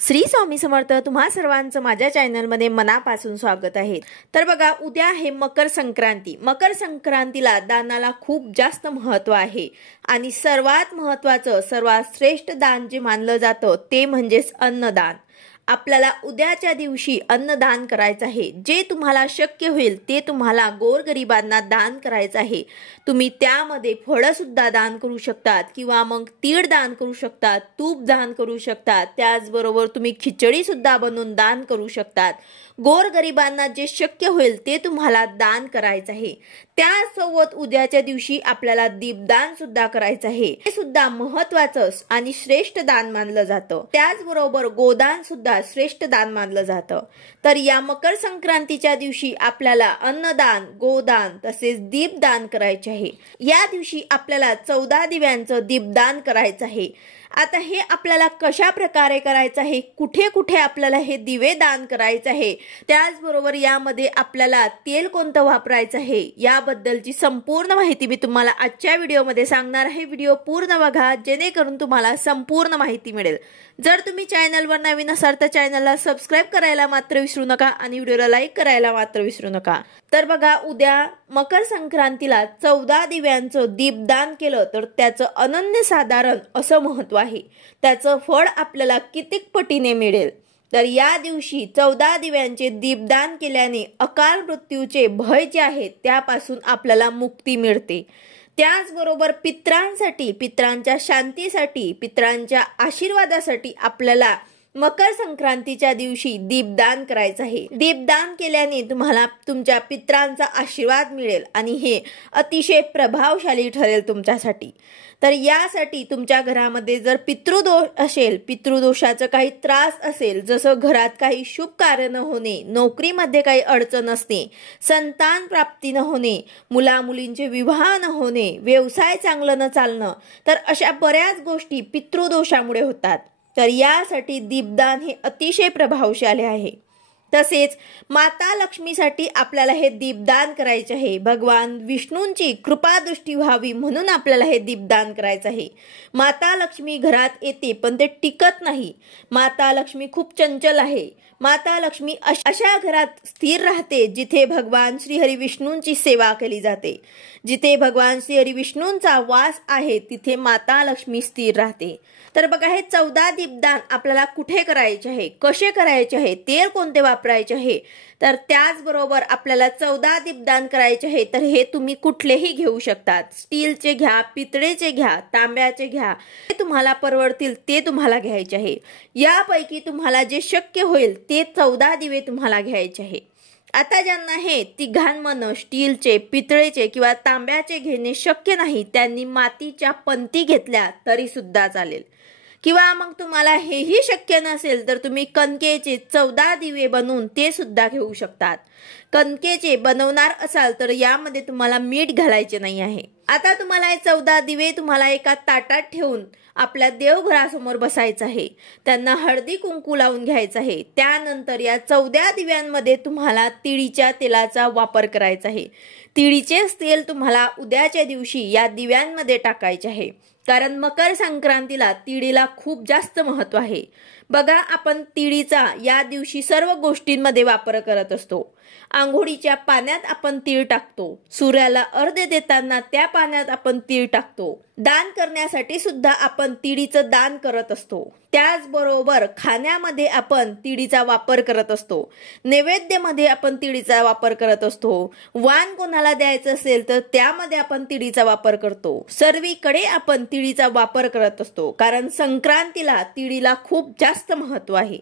श्री स्वामी समर्थ। तुम्हा सर्वांचं माझ्या चॅनलमध्ये मनापासून स्वागत आहे। तर बघा, उद्या आहे मकर संक्रांती। मकर संक्रांतीला दानाला खूप जास्त महत्त्व आहे आणि सर्वात महत्त्वाचं सर्वात श्रेष्ठ दान जे मानलं जातं ते म्हणजेच अन्नदान। आपल्याला उद्याच्या दिवशी अन्नदान करायचं आहे। जे तुम्हाला शक्य होईल ते तुम्हाला गोरगरिबांना दान करायचं आहे। तुम्ही त्यामध्ये फळं सुद्धा दान करू शकतात किंवा मग तीळ दान करू शकतात, तूप दान करू शकतात, त्याचबरोबर तुम्ही खिचडी सुद्धा बनवून दान करू शकतात। गोरगरिबांना जे शक्य होईल ते तुम्हाला दान करायचं आहे। त्यासोबत उद्याच्या दिवशी आपल्याला दीपदान सुद्धा करायचं आहे। हे सुद्धा महत्त्वाचं आणि श्रेष्ठ दान मानलं जातं। त्याचबरोबर गोदान सुद्धा श्रेष्ठ दान मानलं जातं। तर या मकर संक्रांतीच्या दिवशी आपल्याला अन्नदान, गोदान तसेच दीपदान करायचे आहे। या दिवशी आपल्याला 14 दिव्यांचं दीपदान करायचं आहे। आता हे आपल्याला कशा प्रकारे करायचं आहे, कुठे कुठे आपल्याला हे दिवे दान करायचं आहे, त्याचबरोबर यामध्ये आपल्याला तेल कोणतं वापरायचं आहे याबद्दलची संपूर्ण माहिती मी तुम्हाला आजच्या व्हिडिओमध्ये सांगणार आहे। व्हिडिओ पूर्ण बघा जेणेकरून तुम्हाला संपूर्ण माहिती मिळेल। जर तुम्ही चॅनलवर नवीन असाल तर चॅनलला सबस्क्राइब करायला मात्र विसरू नका आणि व्हिडिओला लाईक करायला मात्र विसरू नका। तर बघा, उद्या मकर संक्रांतीला 14 दिव्यांचं दीपदान केलं तर त्याचं अनन्यसाधारण असं महत्त्व आहे। त्याचं फळ आपल्याला कितीक पटीने मिळेल। तर या दिवशी 14 दिव्यांचे दीपदान केल्याने अकाल मृत्यूचे भय जे आहे त्यापासून आपल्याला मुक्ती मिळते। त्याचबरोबर पितरांसाठी, पितरांच्या शांतीसाठी, पितरांच्या आशीर्वादासाठी आपल्याला मकर संक्रांतीच्या दिवशी दीपदान करायचं आहे। दीपदान केल्याने तुम्हाला तुमच्या पितरांचा आशीर्वाद मिळेल आणि हे अतिशय प्रभावशाली ठरेल तुमच्यासाठी। तर यासाठी तुमच्या घरामध्ये जर पितृदोष असेल, पितृदोषाचा काही त्रास असेल, जसं घरात काही शुभ कार्य न होणे, नोकरीमध्ये काही अडचण असणे, संतान प्राप्ती न होणे, मुला मुलींचे विवाह न होणे, व्यवसाय चांगलं न चालणं, तर अशा बऱ्याच गोष्टी पितृदोषामुळे होतात। तर यासाठी दीपदान हे अतिशय प्रभावशाली आहे। तसेच माता लक्ष्मीसाठी आपल्याला हे दीपदान करायचे आहे। भगवान विष्णूंची कृपादृष्टी व्हावी म्हणून आपल्याला हे दीपदान करायचं आहे। माता लक्ष्मी घरात येते पण ते टिकत नाही। माता लक्ष्मी खूप चंचल आहे। माता लक्ष्मी अशा घरात स्थिर राहते जिथे भगवान श्री हरी विष्णूंची सेवा केली जाते। जिथे भगवान श्री हरी विष्णूंचा वास आहे तिथे माता लक्ष्मी स्थिर राहते। तर बघा, हे 14 दीपदान आपल्याला कुठे करायचे आहे, कसे करायचे आहे, तेल कोणते वापरायचे आहे, तर त्याचबरोबर आपल्याला 14 दीपदान करायचे आहे। तर हे तुम्ही कुठलेही घेऊ शकतात। स्टीलचे घ्या, पितळेचे घ्या, तांब्याचे घ्या, जे तुम्हाला परवडतील ते तुम्हाला घ्यायचे आहे। यापैकी तुम्हाला जे शक्य होईल ते 14 दिवे तुम्हाला घ्यायचे आहे। आता ज्यांना हे तिघांमधनं स्टीलचे, पितळेचे किंवा तांब्याचे घेणे शक्य नाही त्यांनी मातीच्या पंती घेतल्या तरी सुद्धा चालेल, किंवा मग तुम्हाला हेही शक्य नसेल तर तुम्ही कणकेचे 14 दिवे बनवून ते सुद्धा घेऊ शकतात। कणकेचे बनवणार असाल तर यामध्ये तुम्हाला मीठ घालायचे नाही आहे। आता तुम्हाला हे 14 दिवे तुम्हाला एका ताटात ठेवून आपल्या देवघरासमोर बसायचं आहे। त्यांना हळदी कुंकू लावून घ्यायचं आहे। त्यानंतर या 14 दिव्यांमध्ये तुम्हाला तिळीच्या तेलाचा वापर करायचा आहे। तिळीचेच तेल तुम्हाला उद्याच्या दिवशी या दिव्यांमध्ये टाकायचे आहे, कारण मकर संक्रांतीला तिळीला खूप जास्त महत्त्व आहे। बघा, आपण तिळीचा या दिवशी सर्व गोष्टींमध्ये वापर करत असतो। आंघोळीच्या पाण्यात आपण तीळ टाकतो, सूर्याला अर्घ्य देताना त्या पाण्यात आपण तीळ टाकतो, दान करण्यासाठी सुद्धा आपण तिळीचं दान करत असतो। त्याचबरोबर खाण्यामध्ये आपण तिळीचा वापर करत असतो, नैवेद्यामध्ये आपण तिळीचा वापर करत असतो, वाण कोणाला द्यायचं असेल तर त्यामध्ये आपण तिळीचा वापर करतो। सर्वीकडे आपण तिळीचा वापर करत असतो, कारण संक्रांतीला तिळीला खूप जास्त महत्त्व आहे।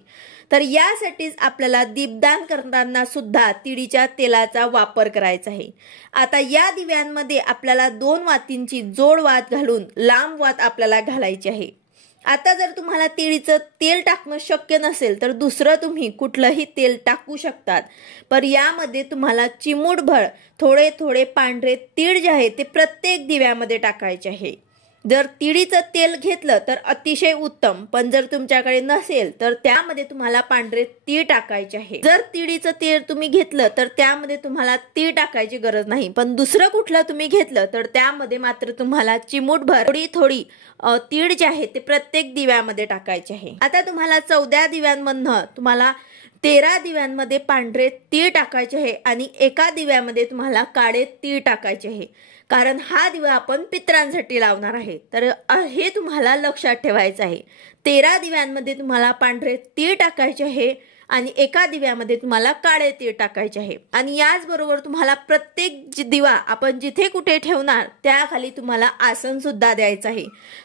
तर यासाठीच आपल्याला दीपदान करताना सुद्धा तिळीच्या तेलाचा वापर करायचा आहे। आता या दिव्यांमध्ये आपल्याला 2 वातींची जोड वात घालून लांब वात आपल्याला घालायची आहे। आता जर तुम्हाला तिळीचं तेल टाकणं शक्य नसेल तर दुसरं तुम्ही कुठलंही तेल टाकू शकतात, पण यामध्ये तुम्हाला चिमूटभर थोडे थोडे पांढरे तीळ जे आहे ते प्रत्येक दिव्यामध्ये टाकायचे आहे। जर तिळीचं तेल घेतलं तर अतिशय उत्तम, पण जर तुमच्याकडे नसेल तर त्यामध्ये तुम्हाला पांढरे तीळ टाकायचे आहे। जर तिळीचं तेल तुम्ही घेतलं तर त्यामध्ये तुम्हाला तीळ टाकायची गरज नाही, पण दुसरं कुठलं तुम्ही घेतलं तर त्यामध्ये मात्र तुम्हाला चिमूटभर थोडी तीळ जे आहे ते प्रत्येक दिव्यामध्ये टाकायचे आहे। आता तुम्हाला 14 दिव्यांमधनं तुम्हाला 13 दिव्यांमध्ये पांढरे तीळ टाकायचे आहे आणि एका दिव्यामध्ये तुम्हाला काळे तीळ टाकायचे आहे, कारण हा दिवा आपण पितरांसाठी लावणार आहे। तर हे तुम्हाला लक्षात ठेवायचं आहे। 13 दिव्यांमध्ये तुम्हाला पांढरे तीळ टाकायचे आहे आणि एका दिव्यामध्ये तुम्हाला काळे तीळ टाकायचे आहे। आणि याचबरोबर तुम्हाला प्रत्येक दिवा आपण जिथे कुठे ठेवणार त्याखाली तुम्हाला आसन सुद्धा द्यायचं आहे।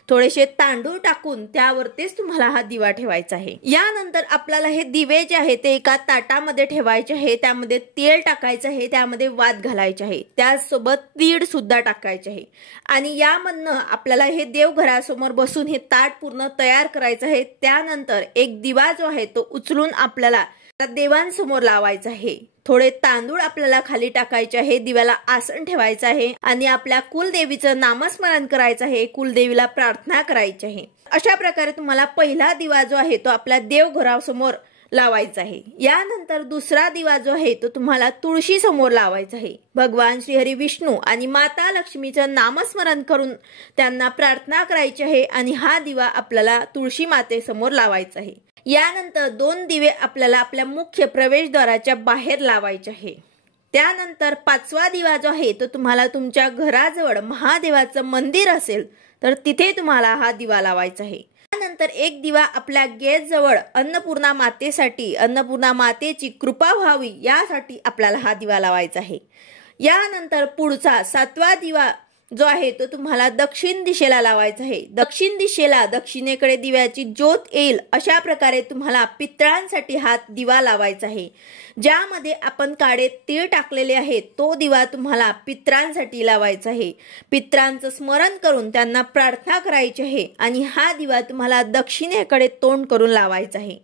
थोडेसे तांदूळ टाकून त्यावरतीच तुम्हाला हा दिवा ठेवायचा आहे। यानंतर आपल्याला हे दिवे जे आहे ते एका ताटामध्ये ठेवायचे आहे, त्यामध्ये तेल टाकायचं आहे, त्यामध्ये वात घालायचे आहे, त्यासोबत तीळ सुद्धा टाकायचे आहे आणि यामधनं आपल्याला हे देवघरासमोर बसून हे ताट पूर्ण तयार करायचं आहे। त्यानंतर एक दिवा जो आहे तो उचलून आपल्याला देवांसमोर लावायचा आहे। थोडे तांदूळ आपल्याला खाली टाकायचे आहे, दिव्याला आसन ठेवायचं आहे आणि आपल्या कुलदेवीचं नामस्मरण करायचं आहे, कुलदेवीला प्रार्थना करायची आहे। अशा प्रकारे तुम्हाला पहिला दिवा जो आहे तो आपल्या देवघरासमोर लावायचा आहे। यानंतर दुसरा दिवा जो आहे तो तुम्हाला तुळशी समोर लावायचा आहे। भगवान श्री हरी विष्णू आणि माता लक्ष्मीचं नामस्मरण करून त्यांना प्रार्थना करायची आहे आणि हा दिवा आपल्याला तुळशी मातेसमोर लावायचा आहे। यानंतर 2 दिवे आपल्याला आपल्या मुख्य प्रवेशद्वाराच्या बाहेर लावायचे आहे। त्यानंतर 5वा दिवा जो आहे तो तुम्हाला तुमच्या घराजवळ महादेवाचं मंदिर असेल तर तिथे तुम्हाला हा दिवा लावायचा आहे। त्यानंतर एक दिवा आपल्या गेट जवळ अन्नपूर्णा मातेसाठी, अन्नपूर्णा मातेची कृपा व्हावी यासाठी आपल्याला हा दिवा लावायचा आहे। यानंतर पुढचा 7वा दिवा जो आहे तो तुम्हाला दक्षिण दिशेला लावायचा आहे। दक्षिण दिशेला दक्षिणेकडे दिव्याची ज्योत येईल अशा प्रकारे तुम्हाला पितरांसाठी हा दिवा लावायचा आहे। ज्यामध्ये आपण काळे तीळ टाकलेले आहेत तो दिवा तुम्हाला पितरांसाठी लावायचा आहे। पितरांचं स्मरण करून त्यांना प्रार्थना करायची आहे आणि हा दिवा तुम्हाला दक्षिणेकडे तोंड करून लावायचा आहे।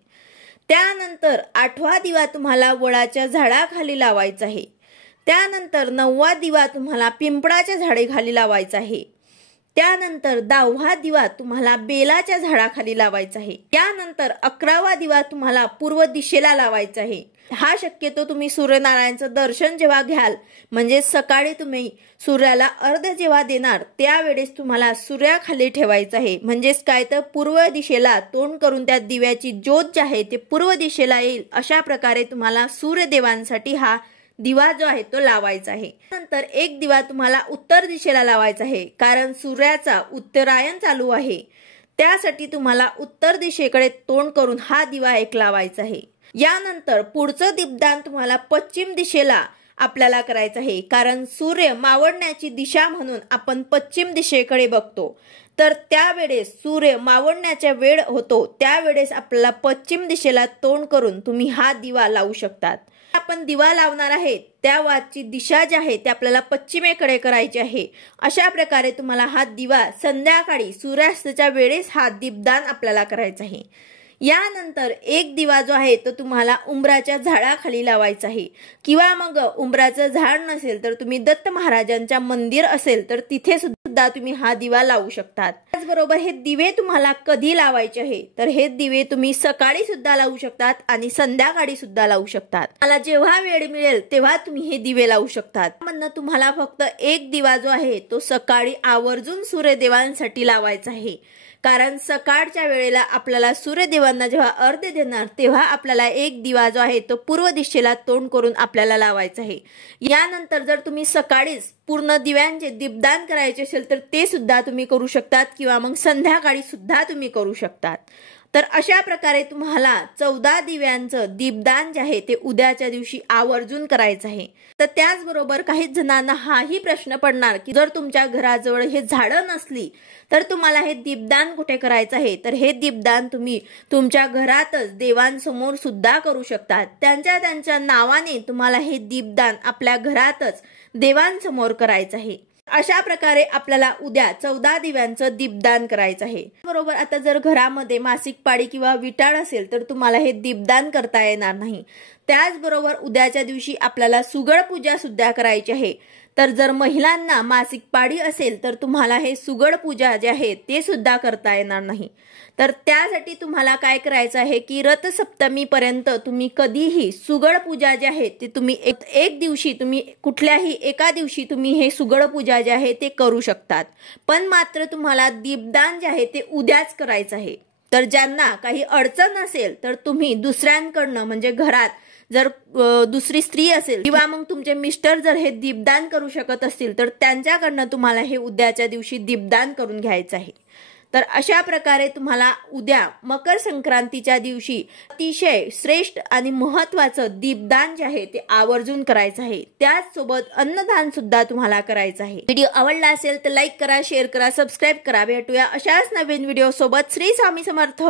त्यानंतर 8वा दिवा तुम्हाला वडाच्या झाडाखाली लावायचा आहे। त्यानंतर 9वा दिवा तुम्हाला पिंपळाच्या झाडाखाली लावायचा आहे। त्यानंतर 10वा दिवा तुम्हाला बेलाच्या झाडाखाली लावायचा आहे। त्यानंतर 11वा दिवा तुम्हाला पूर्व दिशेला लावायचा आहे। हा शक्यतो तुम्ही सूर्यनारायणचं दर्शन जेव्हा घ्याल म्हणजे सकाळी तुम्ही सूर्याला अर्घ्य जेव्हा देणार त्यावेळेस तुम्हाला सूर्याखाली ठेवायचं आहे, म्हणजेच काय तर पूर्व दिशेला तोंड करून त्या दिव्याची ज्योत जी आहे ते पूर्व दिशेला येईल अशा प्रकारे तुम्हाला सूर्यदेवांसाठी हा दिवा जो आहे तो लावायचा आहे। नंतर एक दिवा तुम्हाला उत्तर दिशेला लावायचा आहे, कारण सूर्याचा उत्तरायण चालू आहे त्यासाठी तुम्हाला उत्तर दिशेकडे तोंड करून हा दिवा एक लावायचा आहे। यानंतर पुढचं दीपदान तुम्हाला पश्चिम दिशेला आपल्याला करायचं आहे, कारण सूर्य मावळण्याची दिशा म्हणून आपण पश्चिम दिशेकडे बघतो। तर त्यावेळेस सूर्य मावळण्याचा वेळ होतो त्यावेळेस आपल्याला पश्चिम दिशेला तोंड करून तुम्ही हा दिवा लावू शकतात। आपण दिवा लावणार आहे त्या वाटची दिशा जी आहे ती आपल्याला पश्चिमेकडे करायची आहे। अशा प्रकारे तुम्हाला हा दिवा संध्याकाळी सूर्यास्ताच्या वेळेस हा दीपदान आपल्याला करायचा आहे। यानंतर एक दिवा जो आहे तो तुम्हाला उंबराच्या झाडाखाली लावायचा आहे, किंवा मग उंबराचं झाड नसेल तर तुम्ही दत्त महाराजांच्या मंदिर असेल तर तिथे सुद्धा तुम्ही हा दिवा लावू शकतात। त्याचबरोबर हे दिवे तुम्हाला कधी लावायचे आहे तर हे दिवे तुम्ही सकाळी सुद्धा लावू शकतात आणि संध्याकाळी सुद्धा लावू शकतात। मला जेव्हा वेळ मिळेल तेव्हा तुम्ही हे दिवे लावू शकतात। म्हणणं तुम्हाला फक्त एक दिवा जो आहे तो सकाळी आवर्जून सूर्यदेवांसाठी लावायचा आहे, कारण सकाळच्या वेळेला आपल्याला सूर्यदेवांना जेव्हा अर्घ्य देणार तेव्हा आपल्याला एक दिवा जो आहे तो पूर्व दिशेला तोंड करून आपल्याला लावायचा आहे। यानंतर जर तुम्ही सकाळीच पूर्ण दिव्यांचे दीपदान करायचे असेल तर ते सुद्धा तुम्ही करू शकतात, किंवा मग संध्याकाळी सुद्धा तुम्ही करू शकतात। तर अशा प्रकारे तुम्हाला 14 दिव्यांचं दीपदान जे आहे ते उद्याच्या दिवशी आवर्जून करायचं आहे। तर त्याचबरोबर काही जणांना हाही प्रश्न पडणार की जर तुमच्या घराजवळ हे झाडं नसली तर तुम्हाला हे दीपदान कुठे करायचं आहे, तर हे दीपदान तुम्ही तुमच्या घरातच देवांसमोर सुद्धा करू शकतात। त्यांच्या नावाने तुम्हाला हे दीपदान आपल्या घरातच देवांसमोर करायचं आहे। अशा प्रकारे आपल्याला उद्या 14 दिव्यांचं दीपदान करायचं आहे। बरोबर, आता जर घरामध्ये मासिक पाळी किंवा विटाळ असेल तर तुम्हाला हे दीपदान करता येणार नाही। त्याचबरोबर उद्याच्या दिवशी आपल्याला सुगड पूजा सुद्धा करायची आहे। तर जर महिलांना मासिक पाळी असेल तर तुम्हाला हे सुगड पूजा जे आहे ते सुद्धा करता येणार नाही। तर त्यासाठी तुम्हाला काय करायचं आहे की रथसप्तमीपर्यंत तुम्ही कधीही सुगड पूजा जे आहे ते तुम्ही एक दिवशी तुम्ही कुठल्याही एका दिवशी तुम्ही हे सुगड पूजा जे आहे ते करू शकतात। पण मात्र तुम्हाला दीपदान जे आहे ते उद्याच करायचं आहे। तर ज्यांना काही अडचण असेल तर तुम्ही दुसऱ्यांकडनं म्हणजे घरात जर दुसरी स्त्री असेल किंवा मग तुमचे मिस्टर जर हे दीपदान करू शकत असतील तर त्यांच्याकडनं तुम्हाला हे उद्याच्या दिवशी दीपदान करून घ्यायचं आहे। तर अशा प्रकारे तुम्हाला उद्या मकर संक्रांतीच्या दिवशी अतिशय श्रेष्ठ आणि महत्त्वाचं दीपदान जे आहे ते आवर्जून करायचं आहे। त्याचसोबत अन्नदान सुद्धा तुम्हाला करायचं आहे। व्हिडिओ आवडला असेल तर लाईक करा, शेअर करा, सबस्क्राईब करा। भेटूया अशाच नवीन व्हिडिओ सोबत। श्री स्वामी समर्थ।